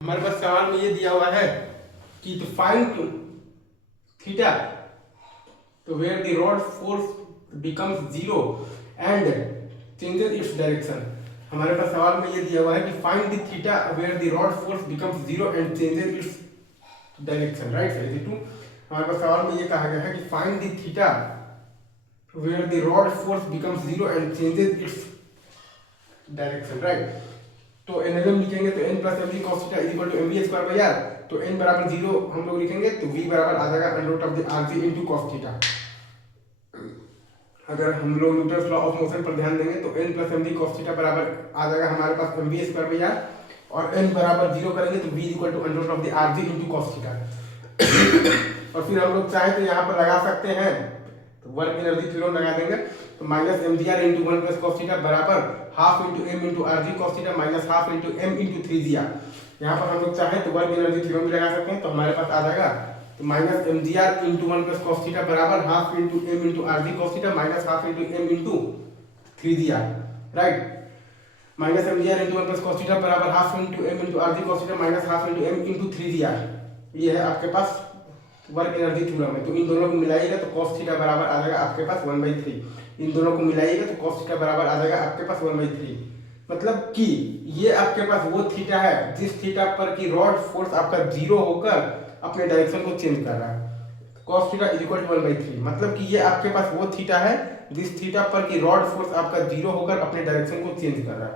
हमारे पास सवाल में ये दिया हुआ है कि to find थीटा तो where the rod force becomes zero and changes its direction। हमारे पास सवाल में ये दिया हुआ है कि find the theta where the rod force becomes zero and changes its direction, right? सही टू हमारे पास सवाल में ये कहा गया है कि find the theta where the rod force becomes zero and changes its direction, right? तो एनएलएम लिखेंगे तो n plus M V cos theta is equal to M V square by R. तो n बराबर 0 हम लोग लिखेंगे तो v बराबर आ जाएगा under root of the R G into cos theta. अगर हम लोग न्यूटन्स लॉ ऑफ मोशन पर ध्यान देंगे तो n plus M V cos theta बराबर आ जाएगा हमारे पास M V square by R, और n बराबर 0 करेंगे तो v equal to under root of the R G into cos theta. और फिर हम लोग चाहे तो यहाँ पर लगा सकते हैं तो वर्क एनर्जी थ्योरम लगा देंगे तो minus M G R into one plus cos theta बराबर half into M into R G cos theta minus half into M into three G R. यहाँ पर हम लोग चाहें तो वर्क एनर्जी थ्योरम भी लगा सकते हैं तो हमारे पास आ जाएगा तो minus M G R into one plus cos theta बराबर half into M into R G cos theta minus half into M into three G R, right. Minus M G R into one plus cos theta बराबर half into M into R G cos theta minus half into M into three G R. ये है आपके पास work energy theorem है। तो इन दोनों को मिलाइएगा तो cos theta बराबर आ जाएगा आपके पास 1/3। इन दोनों को मिलाइएगा तो cos थीटा बराबर आ जाएगा आपके पास 1/3। मतलब कि ये आपके पास वो थीटा है जिस थीटा पर की रॉड फोर्स आपका 0 होकर अपने डायरेक्शन को चेंज कर रहा है। cos theta is equal to 1/3 मतलब कि ये आपके पास वो थीटा है जिस थीटा पर की रॉड फोर्स आपका 0 होकर अपने डायरेक्शन को चेंज कर रहा है।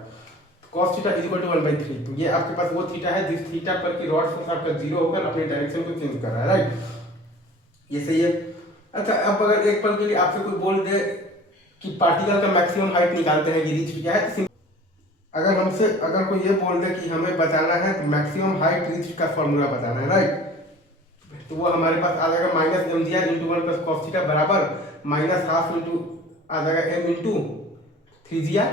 cos theta is equal to 1/3 तो ये आपके पास वो थीटा है जिस थीटा पर की रॉड फोर्स आपका 0 होकर अपने डायरेक्शन को चेंज कर रहा है, राइट। ये सही है। अच्छा, अब अगर एक पल के लिए आपसे कोई बोल दे कि पार्टिकल का मैक्सिमम हाइट निकालते हैं, ये रीच क्या है, अगर कोई ये बोल दे कि हमें बताना है तो मैक्सिमम हाइट रीच का फॉर्मूला बताना है, राइट। तो वो हमारे पास आ जाएगा minus M G R into one plus cos theta बराबर माइनस हाफ इंटू आ जाएगा M into three G R.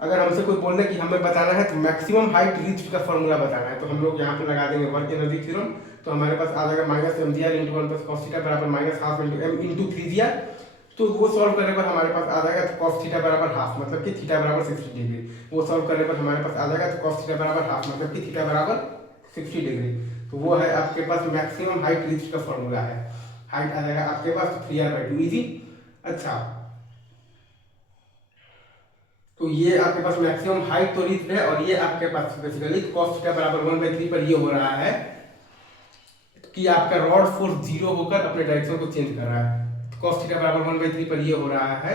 अगर हमसे कोई बोल दे कि हमें बताना है तो मैक्सिमम हाइट रीच का फॉर्मूला बताना है तो हम लोग यहाँ पे लगा देंगे वर्क एनर्जी थ्योरम। तो हमारे पास आ जाएगा minus M G R into one plus cos theta बराबर minus half into M into three G R. तो वो सॉल्व करने पर हमारे पास आ जाएगा तो कॉस थीटा बराबर हाफ मतलब कि थीटा बराबर 60 डिग्री। वो सॉल्व करने पर हमारे पास आ जाएगा तो कॉस थीटा बराबर हाफ मतलब कि थीटा बराबर 60 डिग्री। तो वो है आपके पास मैक्सिमम हाइट रीच का फॉर्मूला है। हाइट आ जाएगा आपके पास 3r/2 इजी। अच्छा, तो ये आपके पास मैक्सिमम हाइट तो रीच है और ये आपके पास बेसिकली cos थीटा बराबर 1/3 पर ये हो रहा है कि आपका रॉड फोर्स 0 होकर अपने डायरेक्शन को चेंज कर रहा है। cos थीटा बराबर 1/3 पर ये हो रहा है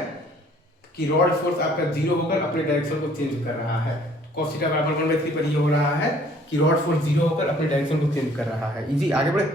कि रॉड फोर्स आपका 0 होकर अपने डायरेक्शन को चेंज कर रहा है। cos थीटा बराबर 1/3 पर ये हो रहा है कि रॉड फोर्स 0 होकर अपने डायरेक्शन को चेंज कर रहा है। इजी, आगे बढ़े।